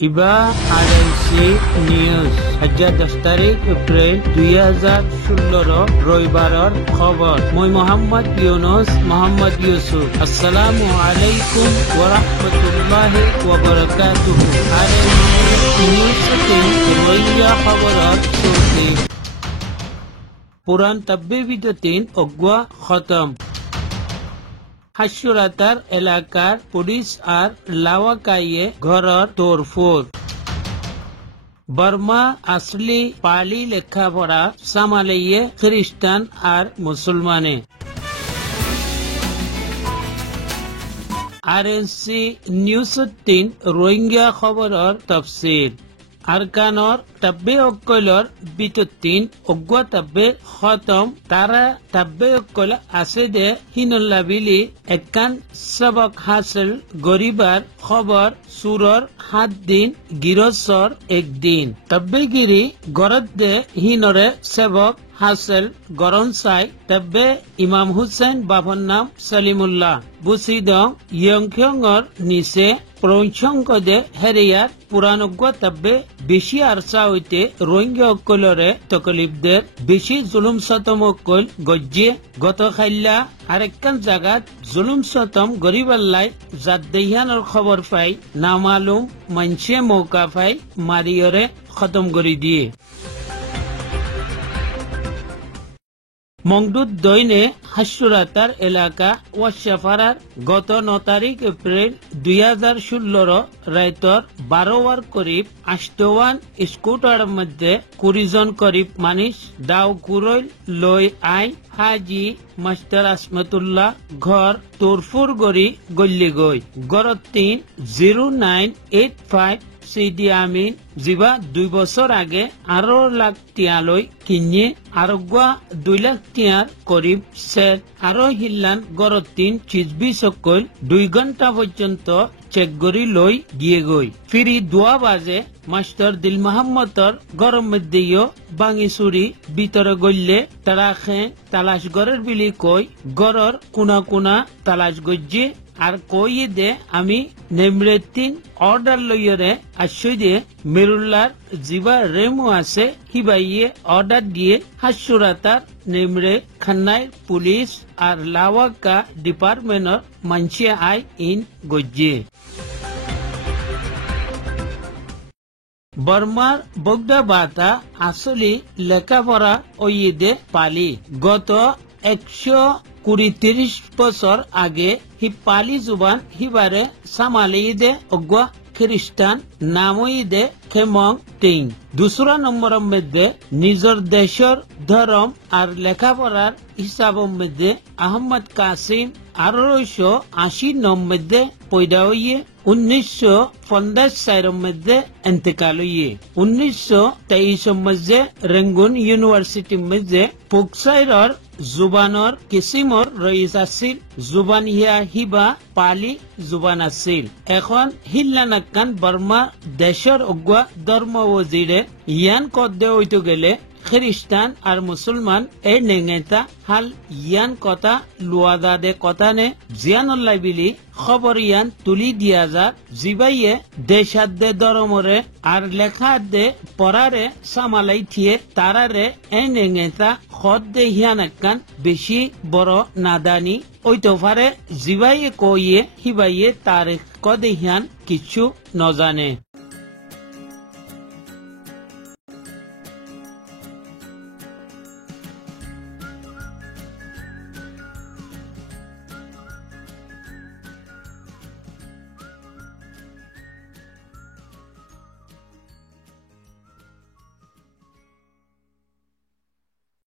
ইবা RNC news আজি 10 তারিখ April 2016 রবিবারের খবর। মই মোহাম্মদ ইউনুস মোহাম্মদ ইউসুফ। আসসালামু আলাইকুম ওয়া রাহমাতুল্লাহি ওয়া বারাকাতুহু। আরএনসি নিউজ থেকে রোহিঙ্গা খবরের শুরুতে পুরান তাব্বে বিদতিন অগওয়া খতম। হাসুরাতার এলাকার পুলিশ আর লাওয়াকাইয়ে ঘরের তোড়ফোড়। বর্মা আসলি পালি লেখাপড়া সামালাইয়ে খ্রিস্টান আর মুসলমানে। আরএনসি নিউজ 3 রোহিঙ্গা খবরের তফসির। আরকানর তাব্বে অক্কলর বিততিন অগওয়া তাব্বে খতম। তারা তাব্বে অক্কল আছে দে হিনুল্লাবিলি একান সবক হাসিল গরিবার খবর সুরর 7 দিন গিরসর 1 দিন। তাব্বে গিরি গরদ দে হিনরে সেবক হাসিল গরম সাই। তাব্বে ইমাম হুসেন বাবার নাম সলিমুল্লাহ বুসিদং ইয়ংখ্যংর নিচে প্রঞ্চঙ্ক দে হেরিয়ার পুরানজ্ঞ তাব্বে বেশি আরসা হইতে রোহিঙ্গা অক্কলরে তকলিফদের বেশি জুলুম সতম অক্কল গজ্জে গত খাইল্লা আরেকখান জাগাত জুলুম সতম গরিবাল্লাই জাদ্দেহিয়ানোর খবর পাই নামালুম মানসে মৌকা পাই মারিয়রে খতম করে দিয়ে। মংদুদ দৈনে হাসুরাতার এলাকা ওয়াশাফারার গত 9 তারিখ এপ্রিল 2016 রাইতর 12 ওয়ার করিব 8 স্কুটার মধ্যে 20 জন করিব মানুষ দাও কুরইল লই আই হাজি মাস্টার আসমতুল্লাহ ঘর তোরফুর গড়ি গল্লি গই গড়ত 0985 সিডি আমিন জিবা 2 বছর আগে 18 লাখ টিয়ালৈ কিনে আরোগ্যা 2 লাখ টিয়ার করিব সেট আরো হিল্লান গড়ত 3 সকল 2 ঘন্টা পর্যন্ত চেক গড়ি লই গিয়ে গই ফিরি 2 বাজে মাস্টার দিল মোহাম্মদর গরম মধ্যেও বাঙি চুরি ভিতরে গড়লে তারা খে তালাশ গড়ের বিলি কই গড়র কোনা কোনা তালাশ গজ্জে আর কই দে আমি নেমরেতিন অর্ডার লইয়রে আশ্রয় দিয়ে মেরুল্লার জিবা রেমু আছে হিবাইয়ে অর্ডার দিয়ে হাসুরাতার নেমরে খান্নাই পুলিশ আর লাওয়াকা ডিপার্টমেন্টর মানসিয়া আই ইন গজ্জে। বর্মার বগদা বাতা আসলি লেখাপড়া ওইদে পালি গত 120-30 বছর আগে হি পালি জুবান হিবারে সামালিদে অগওয়া খ্রিস্টান নামইদে খেমং টিং। 2 নম্বরের মধ্যে নিজের দেশের ধর্ম আর লেখাপড়ার হিসাবের মধ্যে আহমদ কাসিম 1880 মধ্যে পয়দা হইয়ে 1954 মধ্যে এন্তেকাল হইয়ে 1923 মধ্যে রেঙ্গুন ইউনিভার্সিটি মধ্যে পুকসাইরর জুবানর কিসিমর রইস আছিল। জুবান হিয়া হিবা পালি জুবান আছিল। এখন হিল্লানাক্কান বর্মা দেশের অগুয়া ধর্ম ওজিরে ইয়ান কদ্দে হইতে গেলে খ্রিস্টান আর মুসলমান এই নেঙেতা হাল ইয়ান কথা লুয়াদা দে কথা নে জিয়ানুল্লাহ বিলি খবর ইয়ান তুলি দিয়া যা জিবাইয়ে দেশাদ্দে ধর্মরে আর লেখা দে পড়ারে সামালাই থিয়ে তারারে এই নেঙেতা খদ দে হিয়ান একখান বেশি বড় নাদানি ওইতো পারে জিবাইয়ে কইয়ে হিবাইয়ে তারিখ কদে হিয়ান কিছু নজানে।